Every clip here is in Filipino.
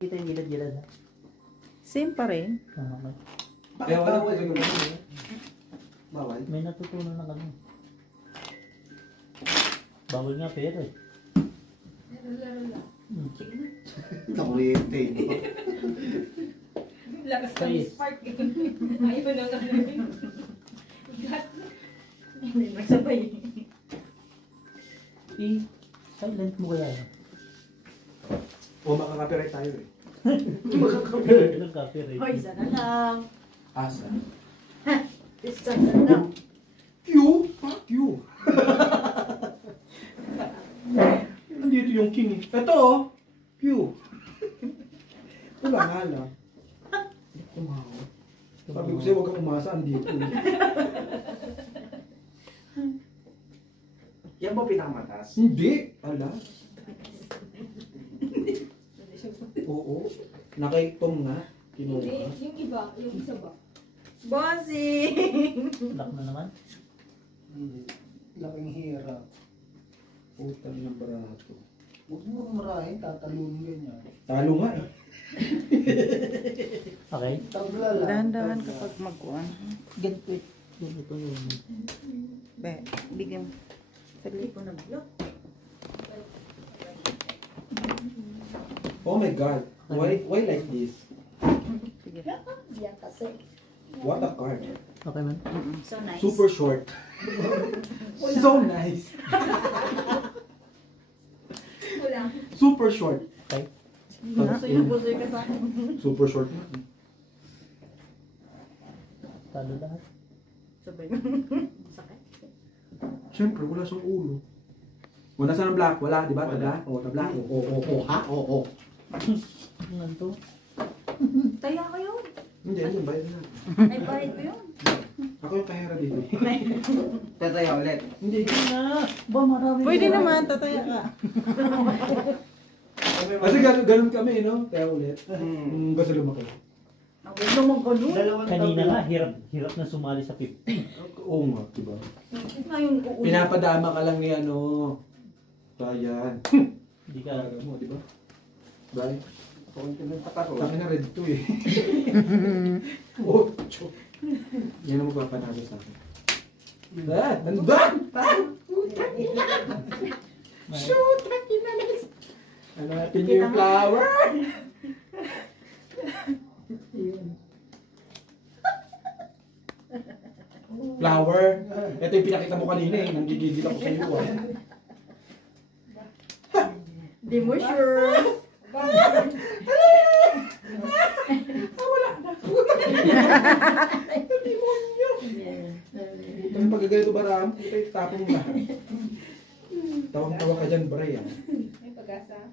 Kita yung gilad-gilad ha. Same pa rin. Okay. Kaya wala ko sa gano'n. Bawal? May natutunan na kami. Bawal nga pero eh. Laro lang. Sige na. Nakuryente eh. Lakas kami spark. Ayaw na nga namin. Hindi, magsabay. I-silent mo kaya yun. O makaka-copyright tayo eh. Ilang copyright. Hoy, isa na lang. Asa? Isa na lang. Q? Fuck you. Nandito yung king eh. Ito oh. Q. Wala nga lang. Tumawa. Sabi ko sa'yo, huwag kang umasa. Andito eh. Yan ba pinakamataas? Hindi. Ala. Oo. Nakaitong nga. Hindi, Kinuha. yung iba, yung isa ba? Bossing! Lock na naman. Laking hirap. Putang ng barato. Huwag mo marahin, tatalun ganyan. Talo nga eh. Okay. Tabla lang. Dahan-dahan tabla. kapag magkuhan. Ganito eh. Ganito yun. Be, bigyan mo. Hindi ko nag-block. Oh my god. Why like this? Sige. Yan kasi. What a card. Okay man. So nice. Super short. So nice. Wala. Super short. Okay. Gusto yung busoy ka sa akin. Super short na. Talo lahat. Sabay mo. Sakit. Siyempre, wala siyang ulo. Wala saan ang black? Wala, di ba? Tabla? Oo, tabla. Oo, ha? Oo. Ano to? Taya kayo. Hindi, yun, bayad na. Ay, bayad ko yun. Ako yung kahera dito. Tataya ulit. Hindi. Hindi na. Ba marami. Pwede naman, tataya ka. Kasi ganun kami, no? Kaya ulit. Basta lumaki. Huwag naman ganun. Dalawang Kanina tabla. nga, hirap na sumali sa 50. Oo nga, diba? Ngayon, uulit. Pinapadama ka lang ni ano. Bayan. Hindi ka. Kaya mo, diba? Bye. Ako yung pinagtakaro. Kami na red to eh. Ocho. Yan ang magpapanalo sa akin. Nandun! Shoot! Ano natin yung flower? Flower? Ito yung pinakita mo kanina eh. Nanggigigil ako sa iyo ah. Di mo sure. Ito yung pagkagalito ba Ram? Ito yung tapong lahat. Tawang-tawa ka dyan, Bray ah. May pag-asa.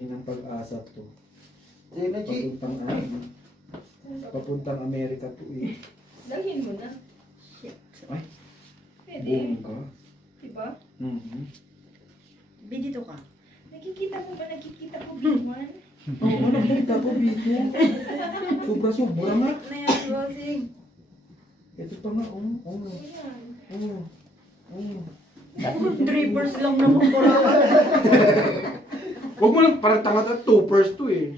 Inang pag-asa to. Sino, G? Papuntang Amerika to eh. Dalhin mo na. Ay, Pwede. buong ka. Diba? Be, dito ka. Nakikita mo ba? Nakikita mo, Biman? Oo, nakikita ko dito. Sobra-sobra nga. Na yan, bossing. Ito pa nga, oo. Ayan. Oo. Drivers lang naman po lang. Huwag mo lang, parang tanga-tanga, toppers to eh.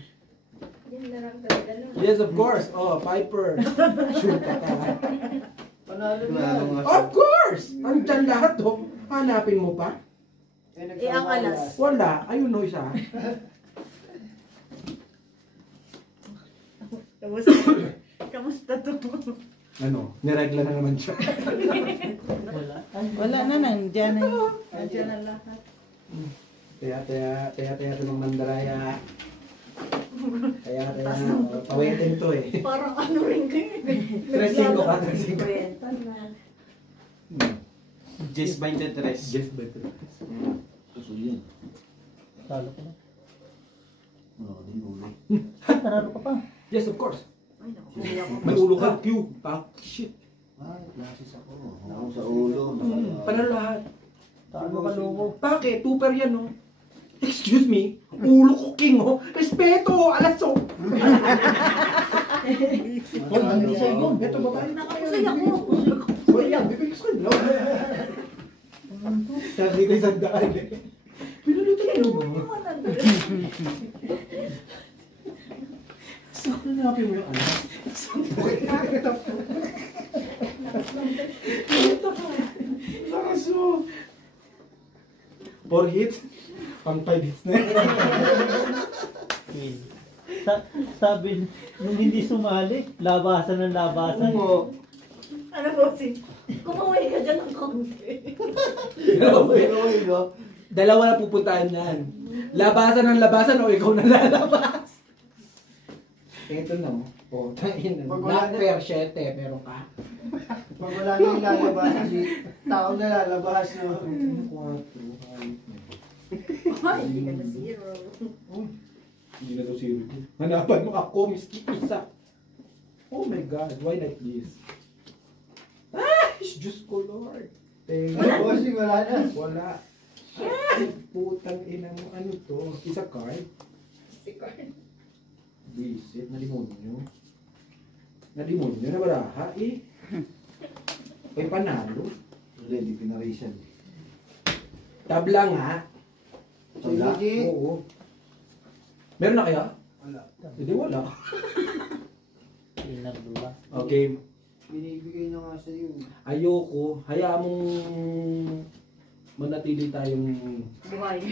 Yan na lang talaga lang. Yes, of course. Oh, Piper. Shoot ka. Panalo na. Of course! Andyan lahat to. Hanapin mo pa? Ang alas. Wala. Ayun no, isa. Kamusta to? Ano? Niregla na naman siya. Wala. Ay, Wala na, nandiyan na. Nandiyan na lahat. Taya ito ng mandaraya. Taya. Pawetin to eh. Parang ano rin kayo. 3-5 ka, 3-5. Kwenta na. Just 23. Jeff Better. Gusto yun. talo ko na. Oo, din ulo. Nanalo ka pa. Yes, of course. Ay, naku. Hindi ako. May ulo ka. Q. Shit. Ay, klasis ako. Ako sa ulo. Panalo lahat. Talo ka loko. Bakit? Tuper yan, no? Excuse me? Ulo ko king, oh. Respeto, alaso. Hindi siya yun. Ito, babae. Nakapusay ako. O yan, bibigis ko yun. Sabi ko isang daan eh. Pinulutan mo. Hanapin mo yung ano. Lakas mo. 4 hits? Pang 5 hits na yan. Win. Sabi, nung hindi sumali, labasan ng labasan. Oo. Ano bossing? Kumuhay ka dyan ng konti. Dalawa na pupuntahan yan. Labasan ng labasan o ikaw na lalabas. Ito na mo. Oh, tangin na. Pag wala Not na- fair, 7, pero ka. Pag wala nang ilalabas, kasi tao na lalabas, no? 4, Ay, hindi ka na zero. Hindi na to zero. Hanapan mo ako, miski isa. Oh my God, why like this? Ah, it's just ko, Lord. Wala, bossing, wala na. Wala. Ay, putang ina mo. Ano to? Isa card? Visit, nalimonyo. Nalimonyo na baraha eh. Ay, panalo. Ready, pinarisan. Tabla nga. Tabla? Sige. Oo. Meron na kaya? Wala. Hindi wala. Pinagdula. Okay. Binibigay na nga sa'yo. Ayoko. Hayaan mong manatili tayong... Buhay.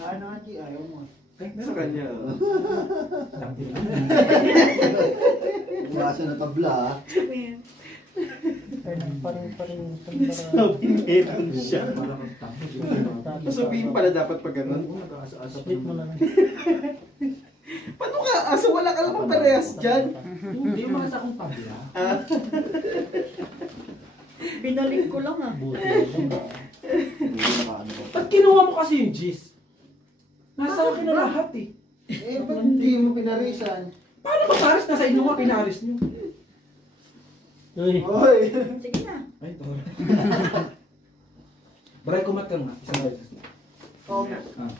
Ano nga, G? Ayaw mo. Ay, Sa kanya. Meron. Bukasan na tabla, ha? Ay, paring. Meron siya. Sabihin pala dapat pag ganun. Split mo na lang. Paano ka? Asa wala ka namang parehas dyan? Hindi, masa akong tabla. Binalik ko lang ah. Buti. Hindi nakaano ko. Ba't kinuha mo kasi yung G's? Nasa akin na lahat eh. Eh, ba't hindi mo pinarisan? Paano ba pares? Nasa inyo nga pinaris nyo. Uy. Hoy! Sige na. Ay, ito. Baray, kumat ka nga. Isang beses. Okay. Ah.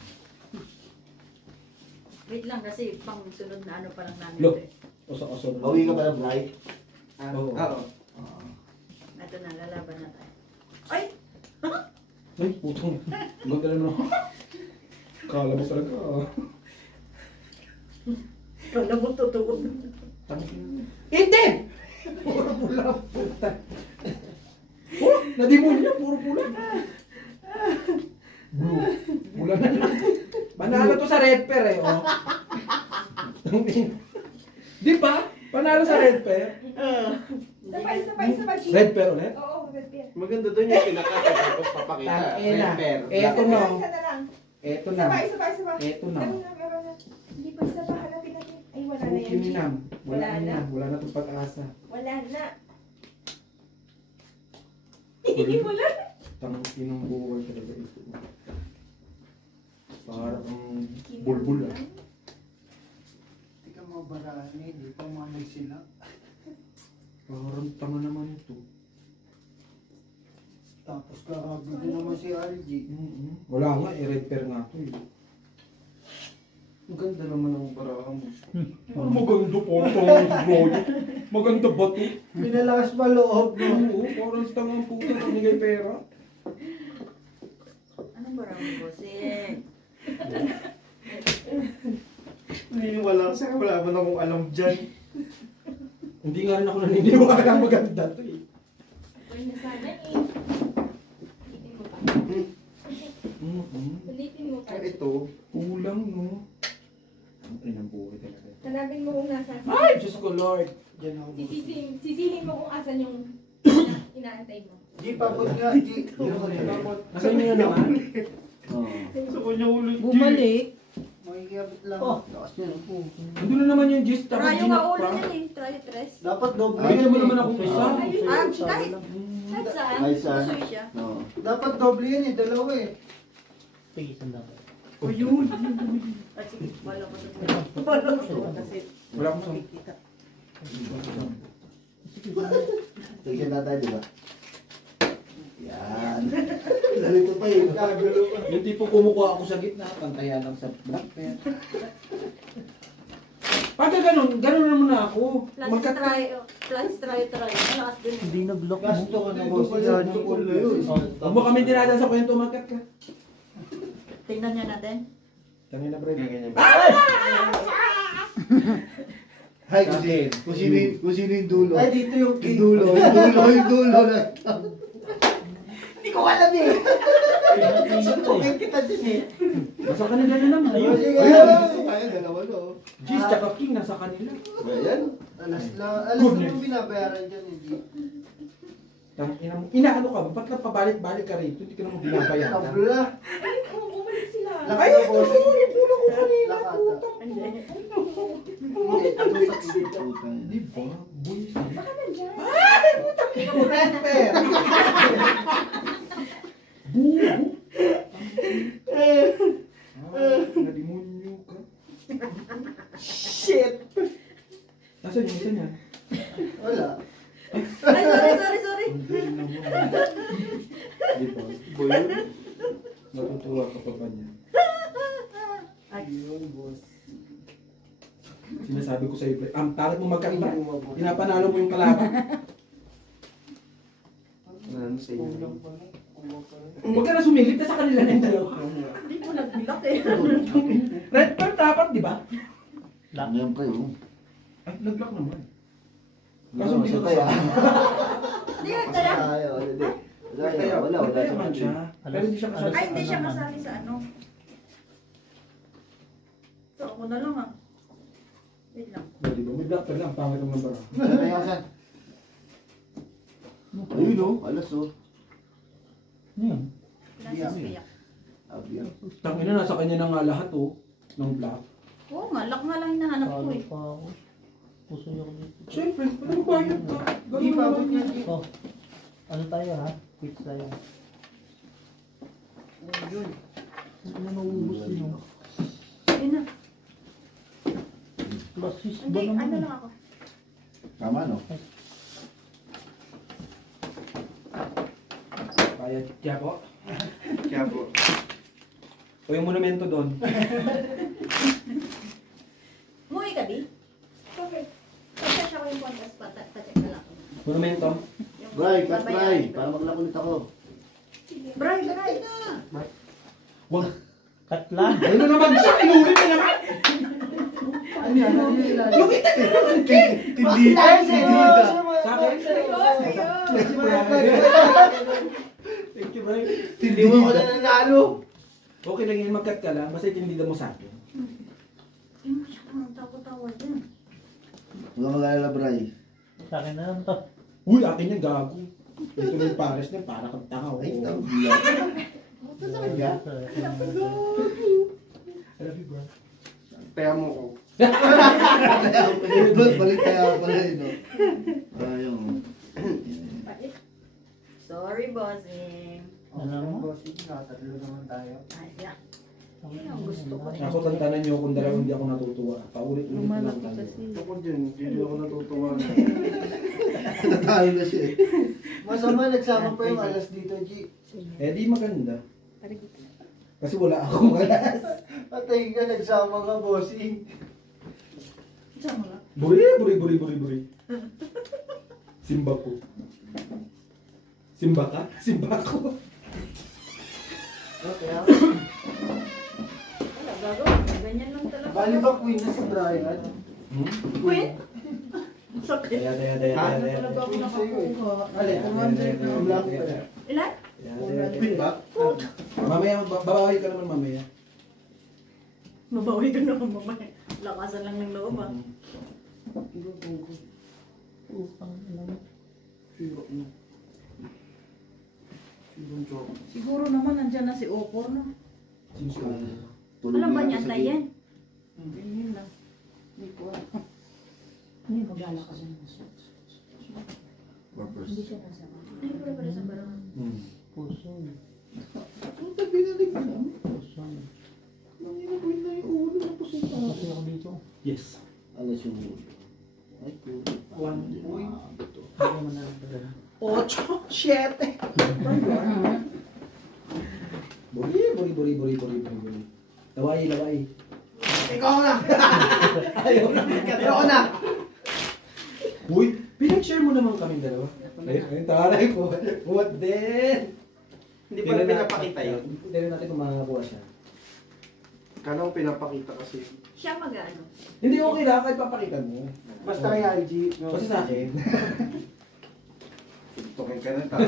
Wait lang kasi pang sunod na ano pa lang namin. Look. ito eh. Oso-oso. Bawi ka pala, Bright. Oo. Oo. Ito na, lalaban na tayo. Ay! Ay, putong. Ang ganda na naman. Kala mo talaga. Kala mo totoo. Itim! Puro pula. Puta. Oh, nadimonyo. Puro pula. Blue. Pula na lang. Panalo to sa red pair eh. Oh. Di ba? Panalo sa red pair. Sabay, Chi. Red pair ulit? Oo, red pair. Maganda doon yung pinakata tapos papakita. Tangina. Pair. Eto na. Isa na lang. Eto na. Sabay. Eto na. Meron na. Hindi pa isa pa, hanapin natin. Ay, wala na yan, Chi. Kininam. Wala Wala na. na. Wala na itong pag-asa. Wala na. Wala. Tangin ng buhay talaga ito. Parang bulbul ah. Hindi ka mabarani, hindi pa mamay sila. Parang tanga naman ito. Tapos kakabili naman si RG. Wala nga, red pair nga ito eh. Ang ganda naman ng barahan mo. Ano maganda po ang Glory? Maganda ba ito? Pinalakas pa loob mo. Oo, parang tangang puta namigay pera. Anong barang bossing? Naniniwala kasi wala mo na akong alam dyan. Hindi nga rin ako naniniwala na maganda ito eh. Uy, nasana eh. Ulitin mo pa. Ulitin mo pa. Kaya ito, Kulang no. Ang inang buhay talaga. Hanapin mo kung nasa. Ay, Diyos ko Lord. Diyan ako. Sisihin mo kung asan yung inaantay mo. G, pabot nga, G. Pabot. Nasa inyo na naman. Oo. Sa kanya ulit, G. Bumalik. Makikiyabit lang. Oh. Lakas niya, no? Andun na naman yung gist. Tapos Trayo nga ginak ulo pa. yan eh. Trayo tres. Dapat doble Ay, yan mo naman eh. akong isa. Kahit saan. Kahit saan. Gusto siya. Oo. Dapat doble yan eh, dalawa eh. Sige, sandang. O yun. Ay sige, wala ko sa wala ko kasi. Wala akong sam. makikita. Tignan na tayo, di ba? Yan. Nalito pa yun. Gagulo pa. Yung tipo kumukuha ako sa gitna, pantayan lang sa black pen. Pagka ganun naman na ako. Plus trayo. Malakas din. Hindi na-block mo. Gasto ka na, boss. Yan yung ulo yun. Huwag mo kami dinadaan sa kwento, magkat ka. Tingnan niya natin. Tangin na, Brad. Ganyan ba? Hay, Sa akin. kung sino yung dulo. Ay, dito yung Yung king. dulo, yung dulo na. Hindi ko alam eh. Pinag-ingat eh. Subukin kita din eh. Nasa kanila na naman. Ayun. Sige. Ayun, tayo, dalawa no. Gis, tsaka king, nasa kanila. Ayan. Alas yung binabayaran dyan, hindi. Inaano ka ba? Ba't na pabalik-balik ka rito? Hindi ka naman binabayaran. Tabla. Ay, bumalik sila. Lakad na boss. yung pulo ko kanina. Lakad na. Hindi. Hindi, tusok dito. Di ba? Buwis. Baka nandyan. Remper. Buho. Nadimonyo ka. Shit. Nasaan yung isa niya? Wala. Ay, sorry. Di ba? Boy, natutuwa ka pa ba niya? Ayun, boss. Sinasabi ko sa'yo, pre. Bakit mo magkaiba? Pinapanalo mo yung kalaban. Ano sa inyo? Kulang pa na. Kulang pa na. Huwag ka na sumilip na sa kanila na yung dalawa. Hindi ko nagbilak eh. Red card dapat, di ba? Lock. Ngayon pa yun. Ay, nag-lock naman. Kaso hindi ko tayo. Hindi nagtaya. Wala. Nagtaya man siya. Pero hindi siya kasali. Ay, hindi siya kasali sa ano. So, ako na lang ah. Wait lang. Di ba? May block pa lang. Pangit ang number. Tayasan. Ayun o, alas o. Ano yun? Nasa spiyak. Abiyan. Tangina, nasa kanya na nga lahat oh. Ng block. Oo nga, lock nga lang hinahanap ko Talo eh. pa ako. Puso niyo ko dito. Siyempre, ano ba yun? Hindi pa abot yan. Oh. Ano tayo ha? Quit tayo. Yun. Ano nauubos din yun? Ayun na. Klasis ba Hindi, naman? ano lang ako. Tama no? Kaya, kaya po. Kaya po. O yung monumento doon. Umuwi ka, di? Okay. Pagkasya ko yung contest, pa-check na lang. Monumento. Yung Bray, cut babayaran Bray. ko. Para maglako ulit ako. Sige. Bray! Wag. Cut lang. Ano naman siya? Inulit na naman. Ano yan? Ano yan? Yung kita Tindida. Tindida. Sa akin? Thank you, Bray. Hindi mo ko na nanalo. Okay lang yun, mag-cut ka lang. Basta itindida mo sa akin. Hindi mo siya kung tawa-tawa dyan. Huwag kang mag-alala, Bray. Sa akin na lang to. Uy, akin yan, gago. Ito na yung pares niya, para kang tanga. Ay, Oo. tawag. Ito sa kanya? I love you, bro. Kaya mo ko. Balik kaya pala yun, no? Ayun. Bait. Sorry, bossing. Ano mo? Boss, tatlo naman tayo. Ay, yeah. Yun ang gusto ko. Ako, tantanan niyo kung dalawa hindi ako natutuwa. Paulit-ulit na lang tayo. Ako din, hindi rin ako natutuwa. Natalo na siya eh. Masama, nagsama pa yung alas dito, G. Eh, di maganda. Kasi wala akong alas. Patay ka, nagsama ka, bossing. Diyan mo lang. Buri. Simba ko. Simba ka? Simba ko. Okay, Wala, gagawin. Ganyan lang talaga. bali ba queen na si Brian? Queen? Sakit. Daya. Queen sa'yo eh. Alin, commander na black pa. Ilan? Queen ba? Mamaya, babawi ka naman mamaya. Mabawi ka naman mamaya. Lakasan lang ng loob ah. Upang ano. Siguro naman nandyan na si Opor no? Tulog Alam ba na niya ako sa antay gate. yan? Yun lang. Hindi ko alam. Hindi Magala ka siya ng Purpose. Hindi siya nasa Ay, pala sa barang. puso. Ang tabi na rin ka. Puso. Nanginapin na yung ulo ng puso ka. Kasi ako dito. Yes. Alas yung ulo. Ay, kulo. One, uy. Hindi mo na lang talaga. 8, 7. Buri. Laway. Ikaw na! Ayaw na! Uy, pinag-share mo naman kami dalawa. Ayun, taray ko. What then? Hindi pa rin pinapakita yun. Tignan natin kung makakuha siya. Kala ko pinapakita kasi. Siya mag-ano. Hindi okay lang, kahit papakita mo. Basta kay IG. No? Kasi sa akin. Tukin ka na tao.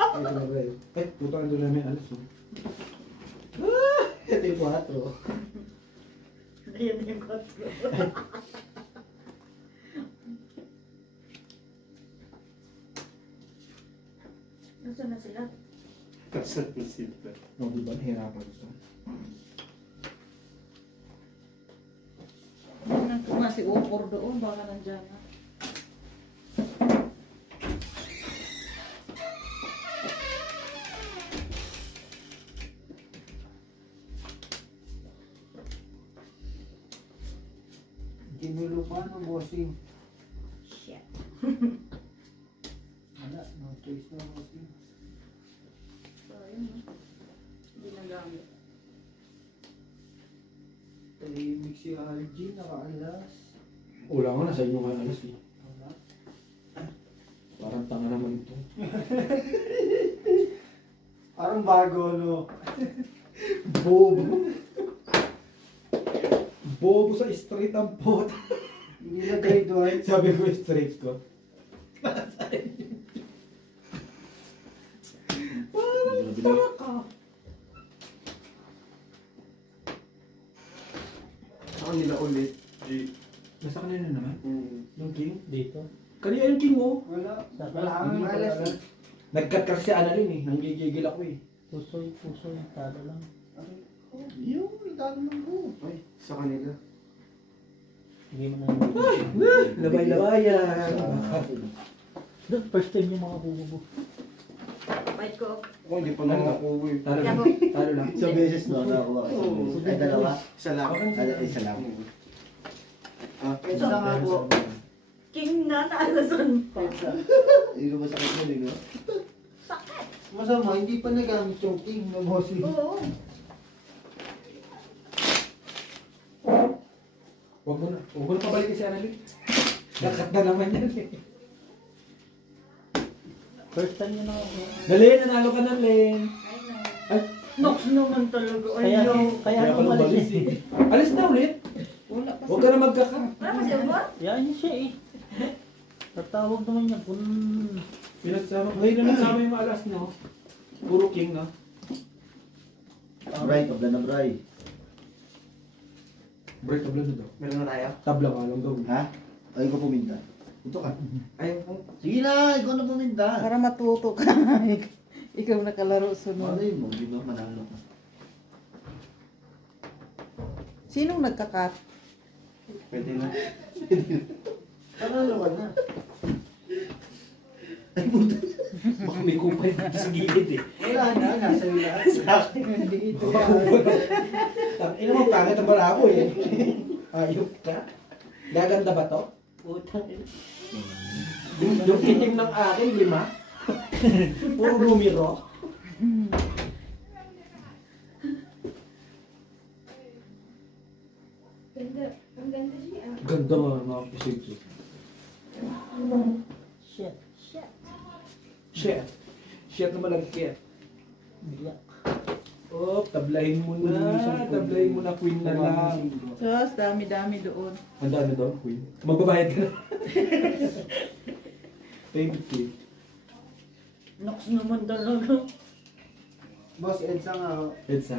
Ay, ito na ba eh. Eh, puto ando namin alas mo. Ah! Ito yung 4. Ayan yung kotlo. Nasaan na sila? Kasi sila. No, di ba? Nahirapan ito. Ito nga si Opor doon, baka nandiyan na. Ginulo pa no, bossing. Shit. Wala, no choice na, bossing. So, yun. Hindi nagamit. Tahimik si RG, nakaalas. Wala nga, nasa inyo nga alas eh. Wala. Parang tanga naman ito. Parang bago, no? Bobo. Bobo sa street ang pot. Nilagay doon. Sabi ko straight ko. Parang tanga ka. Ako nila ulit. G. Nasa kanina naman? Yung king? Dito. Kanina yung king mo. Wala. Sa- Wala kang alas. Nag-cut kasi si Annalyn eh. Nanggigigil ako eh. Pusoy, talo lang. Yung itanong ko. Ay, sa kanila. Hindi mo na. Labay-labayan. Doon, first time yung mga bububo. Bite ko. Ako, hindi pa nakakuha eh. Talo lang. Talo lang. Isang beses no, nakakuha ka isang beses. Ay, dalawa. Isa lang. Ay, isa lang. Ah, Isa nga po. King na, naalasan pa. Hindi ko masakit mo, no? Sakit. masama, hindi pa nagamit yung king na bossing. Oo. Huwag mo na pabalik si Annalyn. Nakat na naman yan eh. First time yun ako. Dali, nanalo ka na, Len. Ay, no. Ay, Nox naman talaga. Ay, Kaya, no. kaya ka umalis umalis eh. Alis na ulit. Wala pa Huwag ka na magkaka. Wala pa siya ba? Yan siya eh. Tatawag naman niya kung... Pinagsama. Ngayon na nagsama yung mga alas nyo. Puro king na. Bray, tabla na Bray. Break tabla na daw. Meron na tayo? Tabla nga lang gawin. Ha? Ay, ko puminta. Ito ka. Ayaw ko. Sige na, ikaw na puminta. Para matuto ka. Ikaw nakalaro sunod. Malay mo, hindi mo manalo ka. Sinong nagkakat? Pwede na. Panalo ka na. Baka may kupay sa gilid eh. Wala na, nasa iyo lahat. Hindi ito. Ino mo, pangit ang barako eh. Ayok ka. Gaganda ba to? Utang. Yung itim ng akin, 5. Puro numero. Ganda. Ang ganda siya. Ganda nga mga pisig. Shit. Shit. Shit na malagkit. Biyak. Oh, tablahin mo na. Tablahin mo na, queen na lang. Diyos, dami-dami doon. Ang dami doon, queen. Magbabayad ka na. Thank you. Nox naman talaga. Boss, Edsa nga. Edsa,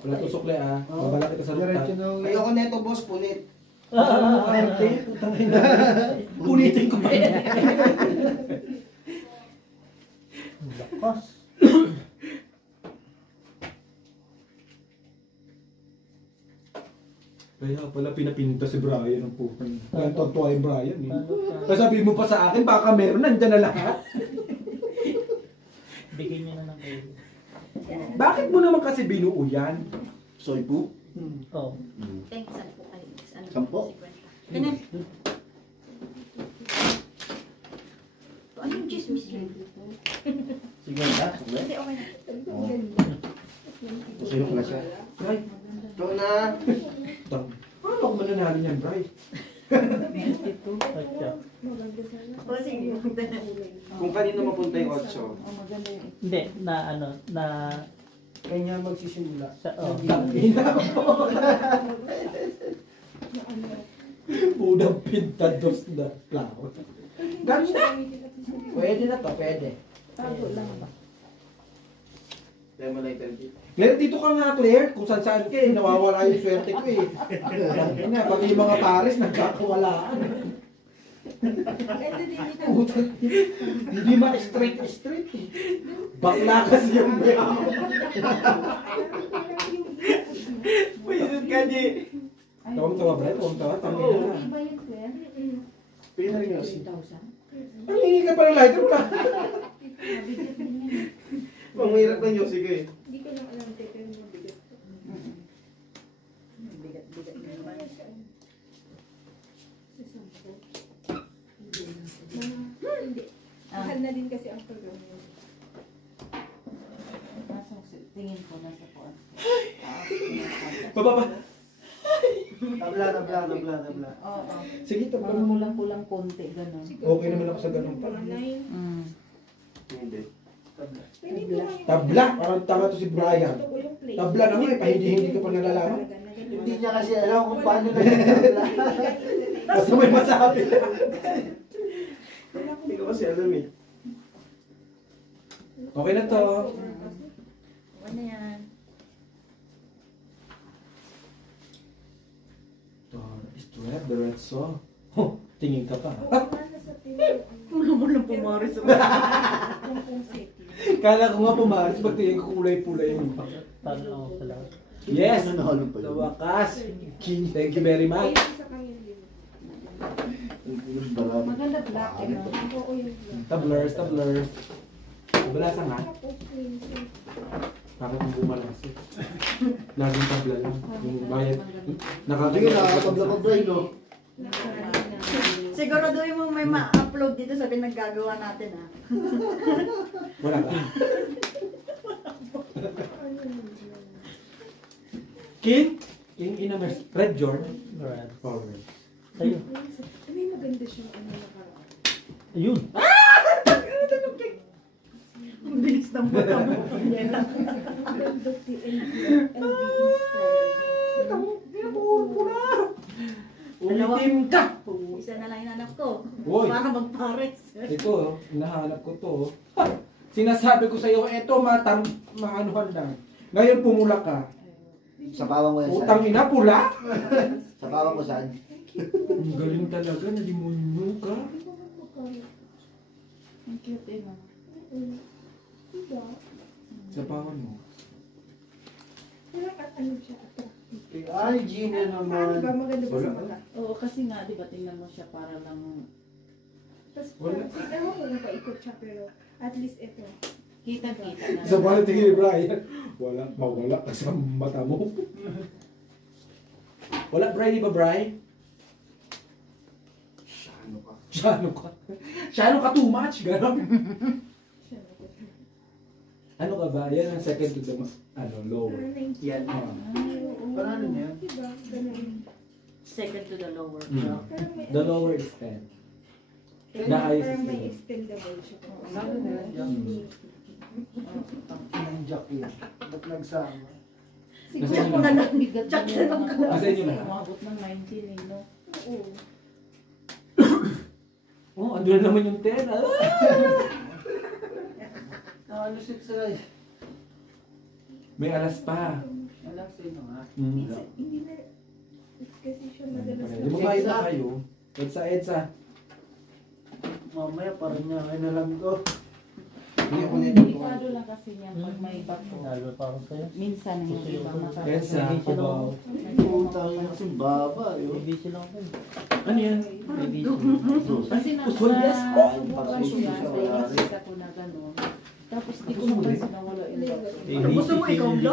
wala tusok le ah. Babala kita sa Diretso lutat. na. Ayoko neto, boss, punit. Ulitin ko pa. Lakas. Kaya pala pinapinta si Brian ang pupan. Kaya tonto ay Brian eh. Ano ka? Kasi sabihin mo pa sa akin, baka meron, nandyan na lahat. Bigay niya na ng kayo. Bakit mo naman kasi binuo yan? Soy po. Oh. Thank you, saan po kayo? Ano po? Sampo? Kanan. Ano yung chismis yun? Sige na, sige. Hindi, okay na. Oo. Sa'yo pala siya. Bray, Ito na. paano ako mananalo niyan, Bray? Ito. Atya. O, sige. Kung kanino mapunta yung 8. Hindi, na ano, na Kanya magsisimula. Unang pintados na flower. Ganda! Pwede na to, pwede. Tago lang ba? Kaya mo lighter dito. Claire, dito ka nga, Claire. Kung saan-saan ka eh. Nawawala yung swerte ko eh. Pati yung mga pares, nagkakawalaan. Puta, hindi ma-straight eh. Bakla kasi yung Pwede ka di. Tawang-tawa, Brett. Tawang-tawa. Tawang-tawa. Iba yun, Claire. Pili na rin yung asin. 3,000. Ang hingi ka pa ng lighter mo na. Mabigat din yan. Pangmahirap na yung sige. Hindi ko lang alam, pero mabigat. Bigat-bigat na naman. Hindi. Mahal na din kasi ang program yun. Tingin ko nasa kuan. Bababa. Tabla. Oo. Sige, tabla Parang mo. kulang-kulang konti, gano'n. Okay naman ako sa ganun pa. Mga 9. Mm. Hindi. Pwede mo lang yung- Tabla. Parang tanga to si Brian. Gusto ko yung plate. Tabla na nga eh. Hindi ka pa nalalaman. Hindi niya kasi alam kung paano na tabla. Basta may masabi. Hindi ko kasi alam eh. Okay na to. Ano yan? Is to have the red saw. Oh, tingin ka pa. Wala mo lang pumaris sa Kala ko nga pumaris, pag tingin ko kulay-pulay yung Talo pala. Yes! Ano nahalong pa Sa yun? wakas. Thank you very much. Yung barami. Maganda black, eh, no? Oo, yung black. Tumblers. Balasa nga. Tapos yung Bakit ang bumalas eh? Laging tabla lang. Yung bayad. Sige, nakakatabla ka bro, no? Siguraduhin mo may ma-upload dito sa pinaggagawa natin, ha? Wala ka. King Inamer. Red Jordan. Red. Forward. Sa'yo. may maganda siyang ano nakaraan. Ayun. Ang bilis ng bata mo. Maganda TNV inspired. Umitim ka! Isa na lang hinanap ko. Uy. Para magpares. Ito, hinahanap ko to. Sinasabi ko sa iyo, eto maanuhan lang. Ngayon pumula ka. Sa bawang ko yan Utang saan? ina, pula! Sa bawang ko saan? Ang galing talaga, nalimunyo ka. Ang cute, eh, no? Diba? Sa pawan mo. Parang ano siya, attractive. Ay, Gina Paano ba? naman. Maganda ba sa Wala. mata? Oo, kasi nga, di ba, tingnan mo siya para lang... Tapos Wala. parang, tignan mo kung paikot siya, pero at least ito. Kita-kita na. Sa pala tingin ni Brian, mawala ka sa mata mo. Wala, Brian, di ba, Brian? Shano ka too much, gano'n. Siya na ito. Ano ka ba? Yan ang second to the, lower. Parang 90. Yan. Parang ano na yan? Diba? Ganun. Second to the lower. Mm. Parang may The lower is 10. Parang, The highest parang is may 0. extendable siya. Ano na yan? Jack? Mm. Ang Jack yun. Ba't nagsama? Nasa Siguro inyo kung na. alam, bigat Check din na yung lang mga ka. kuwan Nasa inyo kasi na. umabot ng 19, eh, no? Oo. Oh, andun na naman yung 10. Ah! Ano sila? May alas pa. Alam sa inyo ha? Mm. Hindi na, kasi siya madalas Di ba kayo na kayo? Edsa. Mamaya parang niya, ay na lang ko. Hindi ako nito. Delikado lang kasi niya pag may bato. Talo parang sa'yo. Minsan, hindi ba Edsa, kubaw. Putang ina kasi baba. Yun. ABC lang ako. Ano yan? ABC. Kasi Usul, yes. nasubukan ko yan sa inisita ko na gano'n. Tapos di ko napansin na wala yung bato. Gusto mo ikaw, Lo?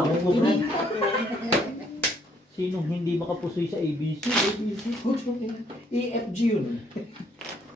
Sinong hindi makapusoy sa ABC? ABC, coach mo yun. EFG yun.